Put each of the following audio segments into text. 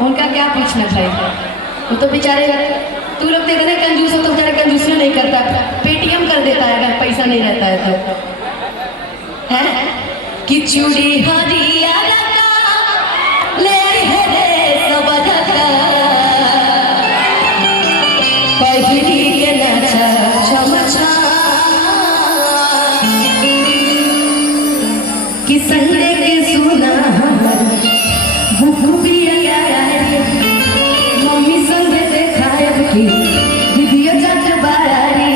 उनका क्या पूछना भाई। वो तो बेचारे, तू लोग देख रहे कंजूस हो तो बेचारा कंजूसी नहीं करता, पेटीएम कर देता है अगर पैसा नहीं रहता है तो। है कि चूड़ी हरिया ले है रे सब जगह पहिरी के नाचा चमचा कि संडे के सुना भूखिया मम्मी संगे देखाए की दीदिया जात बारी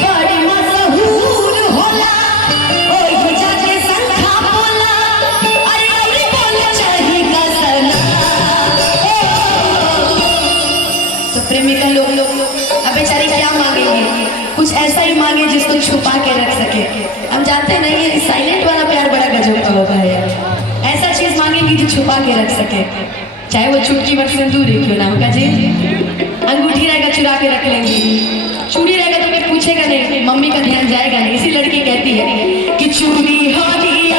बड़ी मशहूर होला ओए जाके संखा बोला अरे बोल चाही का सना। तो प्रेमिका लोग अब बेचारी क्या मांगेंगे, कुछ ऐसा ही मांगे जिसको छुपा के रख सके। हम जानते नहीं है साइलेंट वाला प्यार बड़ा गजब का होता है। ऐसा चीज मांगेंगी जो छुपा के रख सके, चाहे वो चुटकी भर सिंदूर ही क्यों ना होगा जी। अंगूठी रहेगा चुरा के रख लेंगी, चूड़ी रहेगा तो कोई पूछेगा नहीं, मम्मी का ध्यान जाएगा नहीं। इसी लड़की कहती है कि चूड़ी हो दिया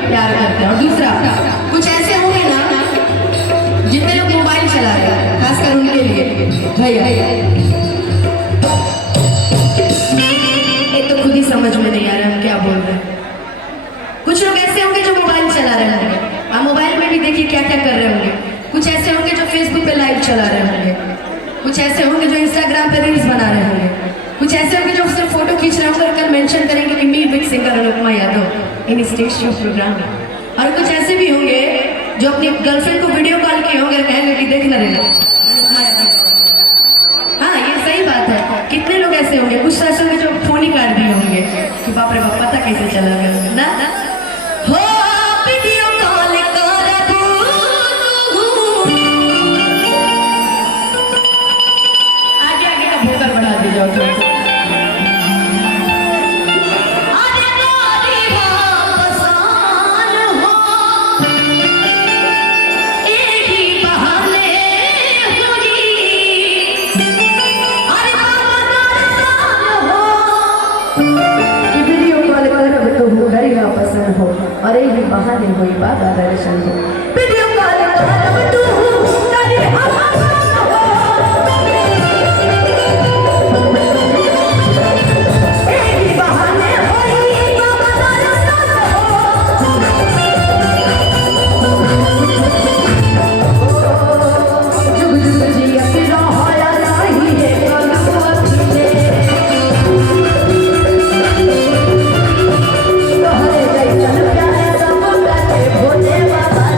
प्यार करते हैं, और दूसरा कुछ ऐसे होंगे ना जितने लोग मोबाइल चला रहे हैं, खासकर उनके लिए भैया एक तो खुद ही समझ में नहीं आ रहा हम क्या बोल रहे हैं। कुछ लोग ऐसे होंगे जो मोबाइल चला रहे होंगे, आप मोबाइल में भी देखिए क्या क्या कर रहे होंगे। कुछ ऐसे होंगे जो फेसबुक पे लाइव चला रहे होंगे, कुछ ऐसे होंगे जो इंस्टाग्राम पे रील्स बना रहे होंगे, कुछ ऐसे होंगे जो सिर्फ फोटो खींच रहे होंगे और कल मेंशन करेंगे कि meet with singer Anupama Yadav in stage show programme. और कुछ ऐसे भी होंगे जो अपनी गर्लफ्रेंड को वीडियो कॉल किए होंगे, कहेंगे कि देख ना रहना। हाँ ये सही बात है, कितने लोग ऐसे होंगे। कुछ ऐसे होंगे जो फोन ही काट दिए होंगे कि बाप रे बाप पता कैसे चला गया ना हो वीडियो कॉल कर आगे आगे का भोकर बढ़ा दी जाओ तो। पसंद हो अरे ये बहाने हुई बात दर्शन हो वीडियो कॉल कर तू तेरी आवाज़ हो एक बहाने हुई बात दर्शन हो जुग जुग जी अपना होया नहीं है भोले बाबा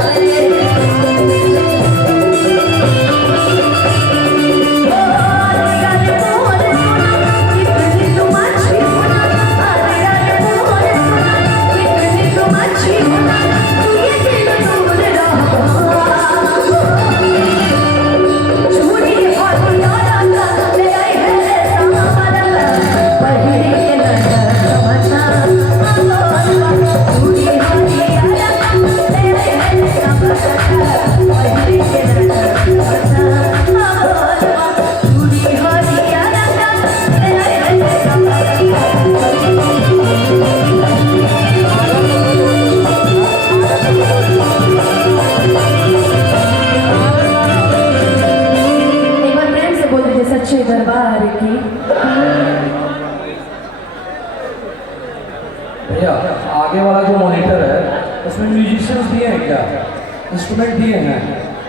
सच्चे दरबार की। भैया आगे वाला जो मॉनिटर है उसमें म्यूजिशियंस दिए हैं क्या, इंस्ट्रूमेंट दिए हैं,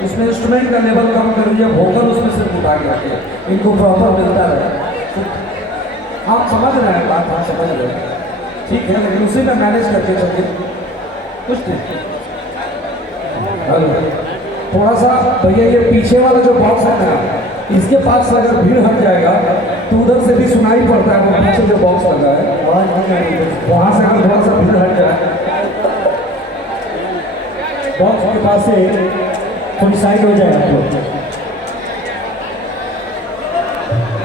उसमें इंस्ट्रूमेंट का लेवल कम कर दीजिए, वोकल उसमें सिर्फ उठा के रखिए, इनको प्रॉपर मिलता रहे। तो आप समझ रहे हैं बात, हाँ समझ रहे हैं, ठीक है, लेकिन उसी में मैनेज करके चलिए कुछ नहीं। हेलो, थोड़ा सा भैया ये पीछे वाला जो बॉक्स है ना, इसके पास से अगर भीड़ हट जाएगा तो उधर से भी सुनाई पड़ता है, वो पीछे जो बॉक्स लगा है वहाँ से अगर थोड़ा सा भीड़ हट जाए, बॉक्स के पास से थोड़ी साइड हो जाए आप लोग।